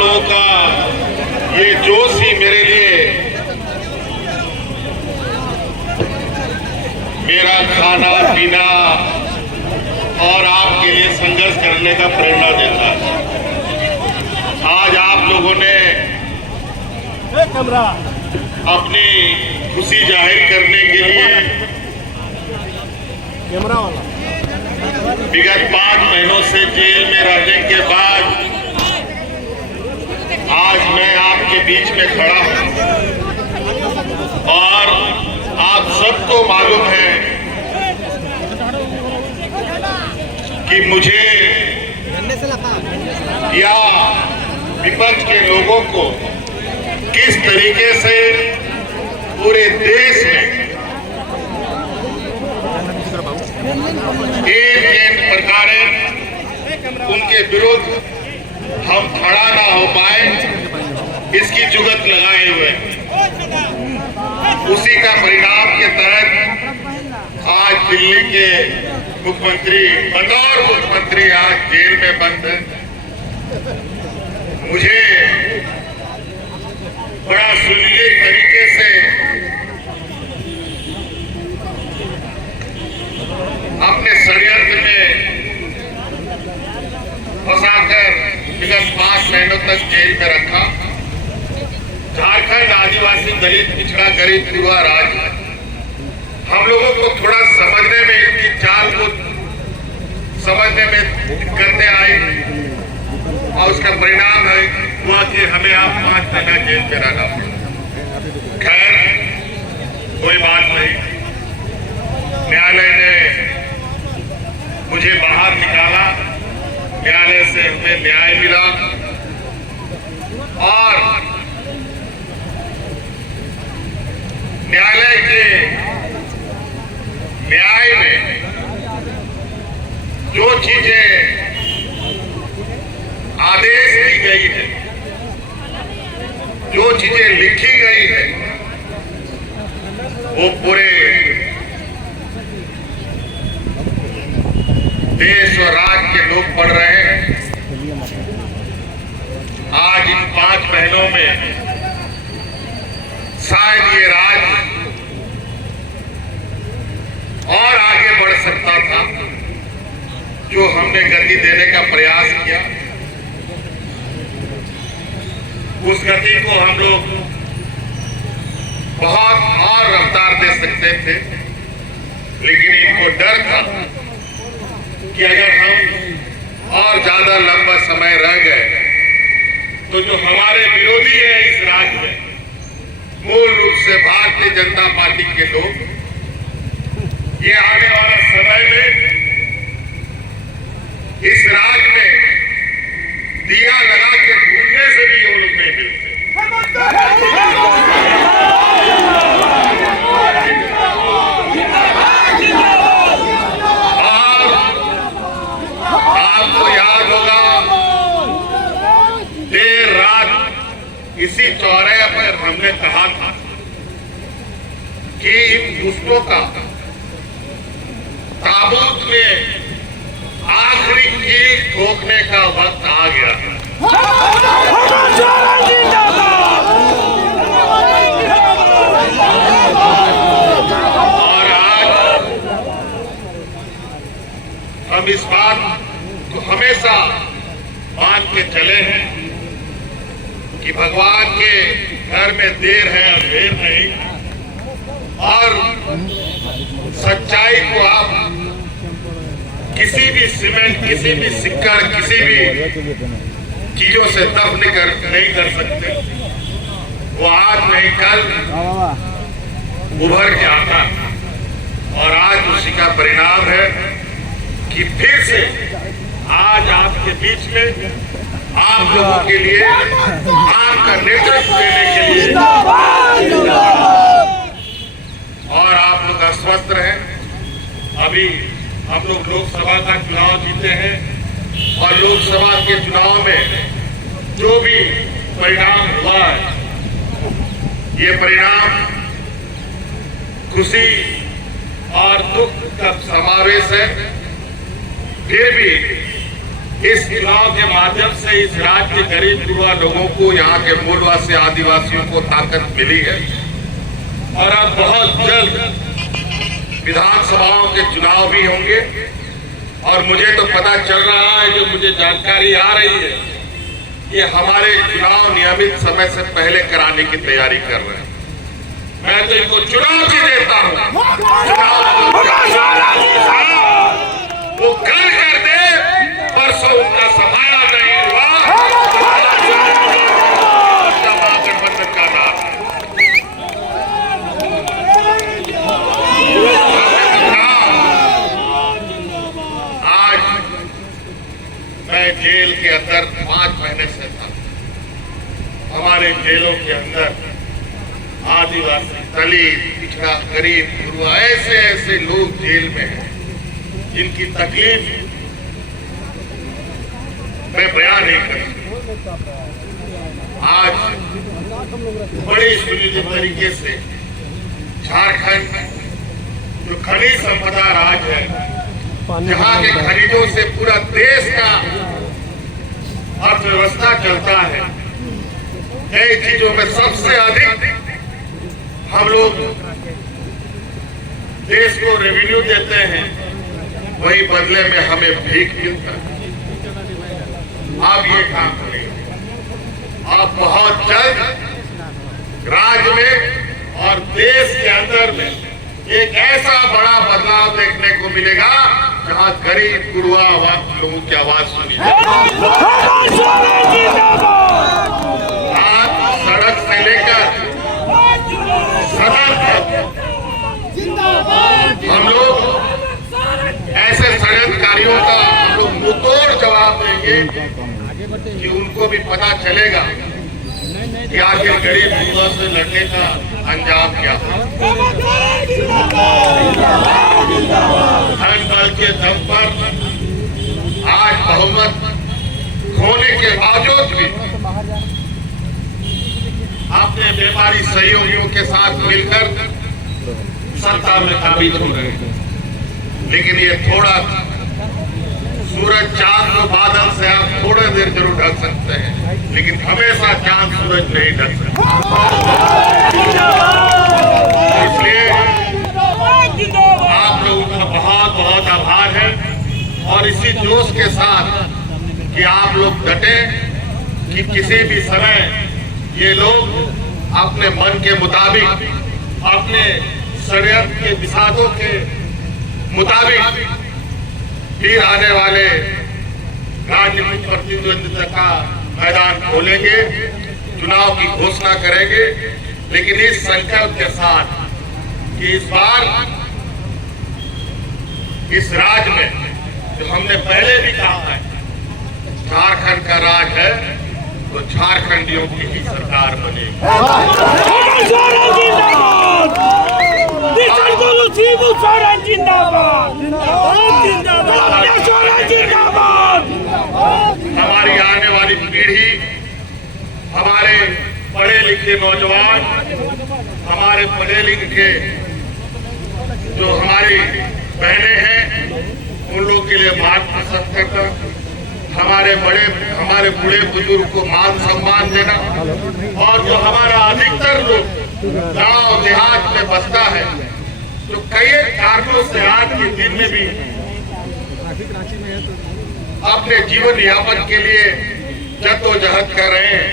लोगों का ये जोश ही मेरे लिए मेरा खाना पीना और आपके लिए संघर्ष करने का प्रेरणा देता है। आज आप लोगों ने अपनी खुशी जाहिर करने के लिए विगत 5 महीनों से जेल में रहने के बाद आज मैं आपके बीच में खड़ा हूं और आप सबको मालूम है कि मुझे या विपक्ष के लोगों को किस तरीके से पूरे देश में एक प्रकार उनके विरुद्ध हम खड़ा ना हो पाए, इसकी जुगत लगाए हुए उसी का परिणाम के तहत आज दिल्ली के मुख्यमंत्री बतौर मुख्यमंत्री आज जेल में बंद है। मुझे बड़ा सुरीले तरीके से अपने षड्यंत्र में फंसाकर विगत 5 महीनों तक जेल में रखा। झारखंड आदिवासी दलित पिछड़ा गरीब युवा राज्य, हम लोगों को थोड़ा समझने में इनकी चाल को समझने में दिक्कतें आई और उसका परिणाम है हुआ कि हमें आप 5 महीना जेल में रहना पड़ा। खैर कोई बात नहीं, न्यायालय ने मुझे बाहर निकाला, न्यायालय से हमें न्याय मिला और न्यायालय के न्याय में जो चीजें आदेश दी गई है, जो चीजें लिखी गई है, वो पूरे देश और राज्य के लोग पढ़ रहे हैं। आज इन 5 महीनों में शायद ये राज्य और आगे बढ़ सकता था, जो हमने गति देने का प्रयास किया। उस गति को हम लोग बहुत और रफ्तार दे सकते थे, लेकिन इनको डर था कि अगर हम और ज्यादा लंबा समय रह गए तो जो हमारे विरोधी है इस राज्य में, मूल रूप से भारतीय जनता पार्टी के लोग, ये आने वाला समय में इस राज्य में दिया लगा के ढूंढने से भी वो लोग नहीं मिलते। आपको याद होगा देर रात इसी चौराहे पर हमने कहा था कि इन दुष्टों का ताबूत में आखिरी कील ठोकने का वक्त आ गया है। और आज हम इस बात को हमेशा मान के चले हैं कि भगवान के घर में देर है और देर नहीं, और सच्चाई को आप किसी भी सीमेंट, किसी भी सिक्कर, किसी भी चीजों से दफन नहीं कर सकते। वो आज नहीं कल उभर के आता, और आज उसी का परिणाम है कि फिर से आज आपके बीच में आप लोगों के लिए, आपका नेतृत्व देने के लिए और आप लोग अस्वस्थ रहें। अभी हम लोग लोकसभा का चुनाव जीते हैं और लोकसभा के चुनाव में जो भी परिणाम हुआ है, ये परिणाम खुशी और दुख का समावेश है। फिर भी इस चुनाव के माध्यम से इस राज्य के गरीब गुरबा लोगों को, यहाँ के मूलवासी आदिवासियों को ताकत मिली है। और अब बहुत जल्द विधानसभाओं के चुनाव भी होंगे। और मुझे तो पता चल रहा है, जो मुझे जानकारी आ रही है, कि हमारे चुनाव नियमित समय से पहले कराने की तैयारी कर रहे हैं। मैं तो इनको चुनौती देता हूँ, वो कल कर दे, परसों उनका सफाया नहीं हुआ। महागठबंधन का नाम है। आज मैं जेल के अंदर 5 महीने से था। हमारे जेलों के अंदर आदिवासी, दलित, पिछड़ा, गरीब, गुरबा, ऐसे ऐसे लोग जेल में हैं जिनकी तकलीफ मैं बयान नहीं कर सकता। आज बड़ी सुनिश्चित तरीके से झारखंड जो खनिज संपदा राज है, जहाँ के खनिजों से पूरा देश का अर्थव्यवस्था चलता है, कई चीजों में सबसे अधिक हम लोग देश को रेवेन्यू देते हैं, वही बदले में हमें भीख मिलता है। अब ये काम नहीं, अब बहुत जल्द राज्य में और देश के अंदर में एक ऐसा बड़ा बदलाव देखने को मिलेगा जहां गरीब गुरबा लोगों की आवाज सुनी जाएगी। आज सड़क से लेकर सदन तक हम लोग ऐसे षड्यंत्रकारियों का हम लोग मुंहतोड़ जवाब देंगे कि उनको भी पता चलेगा कि आखिर गरीब गुरबा से लड़ने का अंजाम क्या है। धन बल के दम पर आज बहुमत खोने के बावजूद भी अपने व्यापारी सहयोगियों के साथ मिलकर सत्ता में काबिज हो रहे हैं। लेकिन ये थोड़ा सूरज चांद और बादल से आप थोड़ी देर जरूर ढक सकते हैं, लेकिन हमेशा चांद सूरज नहीं ढक सकता। इसलिए आप लोगों का बहुत बहुत आभार है। और इसी जोश के साथ कि आप लोग डटे कि किसी भी समय ये लोग अपने मन के मुताबिक, अपने षड्यंत्र के विषादों के मुताबिक फिर आने वाले राजनीतिक प्रतिद्वंदिता का मैदान खोलेंगे, चुनाव की घोषणा करेंगे। लेकिन इस संकल्प के साथ कि इस बार इस राज्य में, जो हमने पहले भी कहा है, झारखंड का राज है, तो झारखंडियों की ही सरकार बनेगी। हमारी आने वाली पीढ़ी, हमारे पढ़े लिखे नौजवान, हमारे पढ़े लिखे जो हमारी बहनें हैं, उन लोगों के लिए मार्ग प्रशस्त करना, हमारे बूढ़े बुजुर्ग को मान सम्मान देना, और जो हमारा अधिकतर लोग गांव देहात में बसता है, जो कई कारणों से आज के दिन में भी अपने जीवन यापन के लिए जद्दोजहद कर रहे हैं,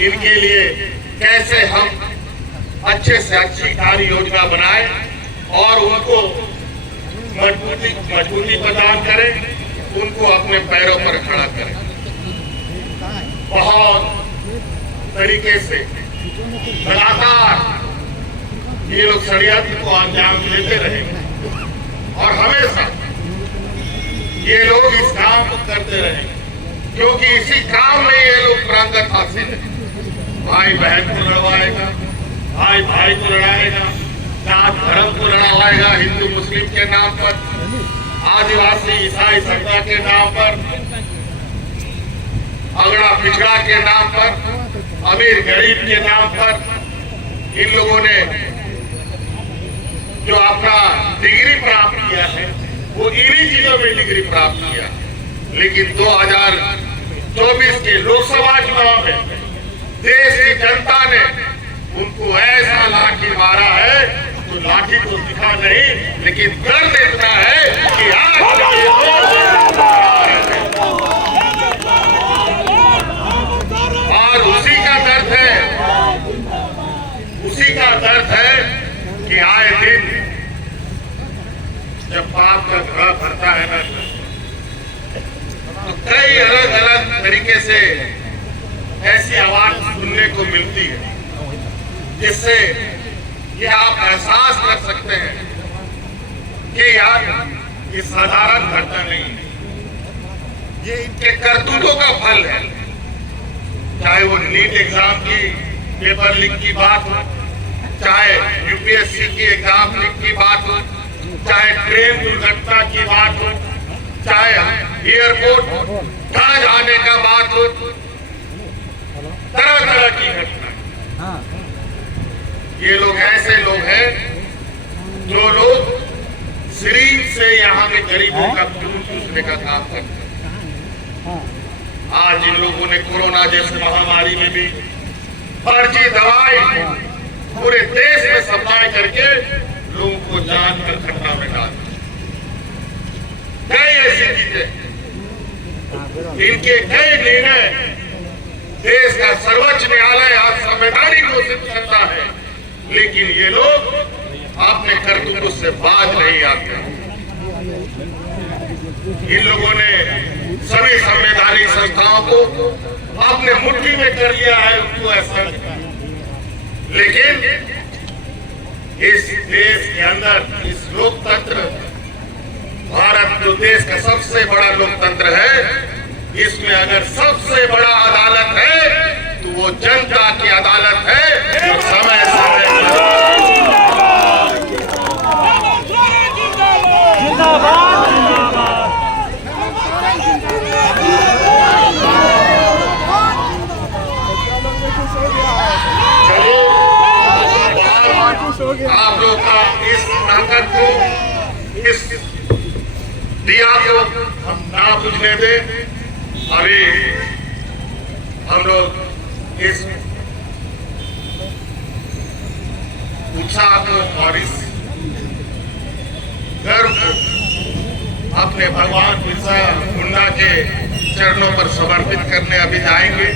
इनके लिए कैसे हम अच्छे से अच्छी कार्य योजना बनाएं और उनको मजबूती प्रदान करें, उनको अपने पैरों पर खड़ा करें। बहुत तरीके से लगातार ये लोग षड्यंत्र को अंजाम देते रहेंगे और हमेशा ये लोग इस काम को करते रहेंगे, क्योंकि इसी काम में ये लोग प्रांगत हासिल है। भाई बहन को लड़वाएगा, भाई भाई को लड़ाएगा, जात धर्म को लड़वाएगा, हिंदू मुस्लिम के नाम पर, आदिवासी ईसाई समुदाय के नाम पर, अगड़ा पिछड़ा के नाम पर, अमीर गरीब के नाम पर। इन लोगों ने जो अपना डिग्री प्राप्त किया है, वो इन्हीं चीजों में डिग्री प्राप्त किया। लेकिन 2024 के लोकसभा चुनाव में देश की जनता ने उनको ऐसा लाठी मारा है, तो लाठी तो दिखा नहीं, लेकिन दर्द इतना है कि और उसी का दर्द है कि आए दिन जब पाप का घड़ा भरता है ना, तो कई अलग अलग तरीके से ऐसी आवाज सुनने को मिलती है जिससे ये आप एहसास कर सकते हैं कि यार ये साधारण घटना नहीं है, ये इनके करतूतों का फल है। चाहे वो नीट एग्जाम की पेपर लीक की बात हो, चाहे यूपीएससी की एग्जाम लीक की बात हो, चाहे ट्रेन दुर्घटना की बात हो, चाहे एयरपोर्ट ढह जाने का बात हो, तरह तरह की घटना। ये लोग ऐसे लोग हैं जो लोग शरीर से यहाँ के गरीबों का खून चूसने का काम करते हैं। आज इन लोगों ने कोरोना जैसी महामारी में भी फर्जी दवाई पूरे देश में सप्लाई करके लोगों को जान कर खतरा में डाल दिया। कई ऐसी चीजें, इनके कई निर्णय देश का सर्वोच्च न्यायालय आज संवैधानिक घोषित करता है, लेकिन ये लोग अपने करतूतों से बाज नहीं आते। इन लोगों ने सभी संवैधानिक संस्थाओं को अपने मुट्ठी में कर लिया है, उनको ऐसा, लेकिन इस देश के अंदर इस लोकतंत्र, भारत जो देश का सबसे बड़ा लोकतंत्र है, इसमें अगर सबसे बड़ा अदालत है तो वो जनता की अदालत है, जो समय समय आप लोग का इस ताकत को, इस दिया को हम ना बुझने दें। अभी हम लोग इस उत्साह को और इस गर्व को अपने भगवान बिरसा मुंडा के चरणों पर समर्पित करने अभी जाएंगे,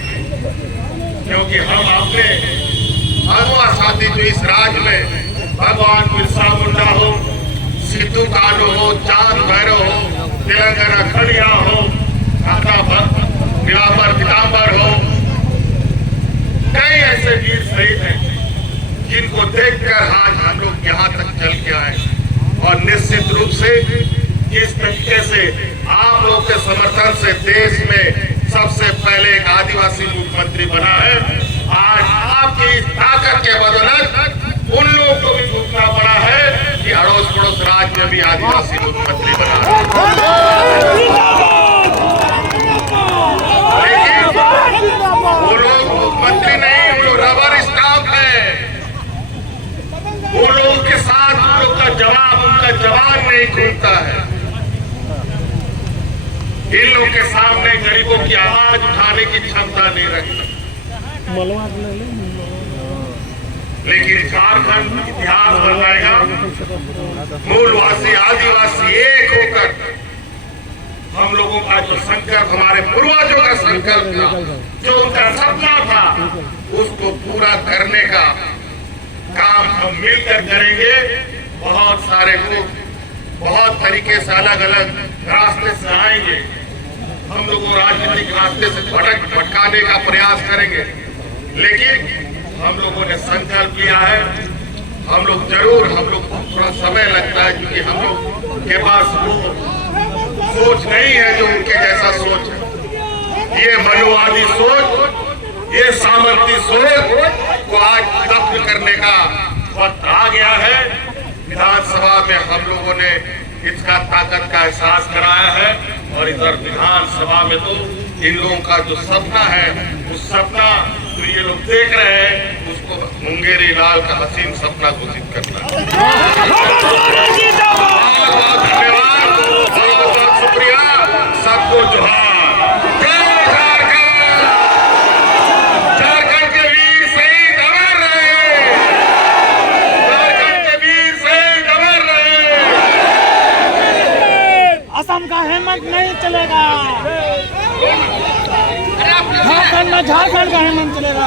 क्योंकि हम अपने अगवा साथी जो इस राज्य में भगवान बिरसा मुंडा हो, सिद्धू कानू हो, चांद भैरव हो, तेलंगाना खड़िया हो, पीताम्बर हो, कई ऐसे वीर शहीद हैं जिनको देखकर आज हम लोग यहाँ तक चल के आए। और निश्चित रूप से किस तरीके से आप लोग के समर्थन से देश में सबसे पहले एक आदिवासी मुख्यमंत्री बना है, आज आपकी ताकत के बदौलत उन लोगों को भी झुकना पड़ा है कि अड़ोस पड़ोस राज्य में भी आदिवासी मुख्यमंत्री बना है। वो लोग मुख्यमंत्री नहीं, वो लोग रबर स्टाम्प है। वो लोगों के साथ उन लोग का जवाब, उनका जवान नहीं खुलता है। इन लोगों के सामने गरीबों की आवाज उठाने की क्षमता नहीं रखता। लेकिन झारखंड इतिहास बनाएगा, मूलवासी आदिवासी एक होकर हम लोगों का जो संकल्प, हमारे पूर्वजों का संकल्प था, जो उनका सपना था, उसको पूरा करने का काम हम मिलकर करेंगे। बहुत सारे लोग बहुत तरीके से अलग अलग रास्ते से आएंगे, हम लोगों राजनीतिक रास्ते से भटकाने का प्रयास करेंगे, लेकिन हम लोगों ने संकल्प लिया है, हम लोग जरूर, हम लोग थोड़ा समय लगता है क्योंकि हम लोग के पास वो सोच नहीं है जो उनके जैसा सोच है। ये मनुवादी सोच, ये सामर्थ्य सोच को आज दफ्न करने का वक्त आ गया है। विधानसभा में हम लोगों ने इसका ताकत का एहसास कराया है, और इधर विधानसभा में तो इन लोगों का जो सपना है, उस सपना जो ये लोग देख रहे हैं, उसको मुंगेरी लाल का हसीन सपना घोषित करना है। बहुत बहुत धन्यवाद, बहुत बहुत शुक्रिया, सबको जोहार। झारखंड का हेमंत चलेगा।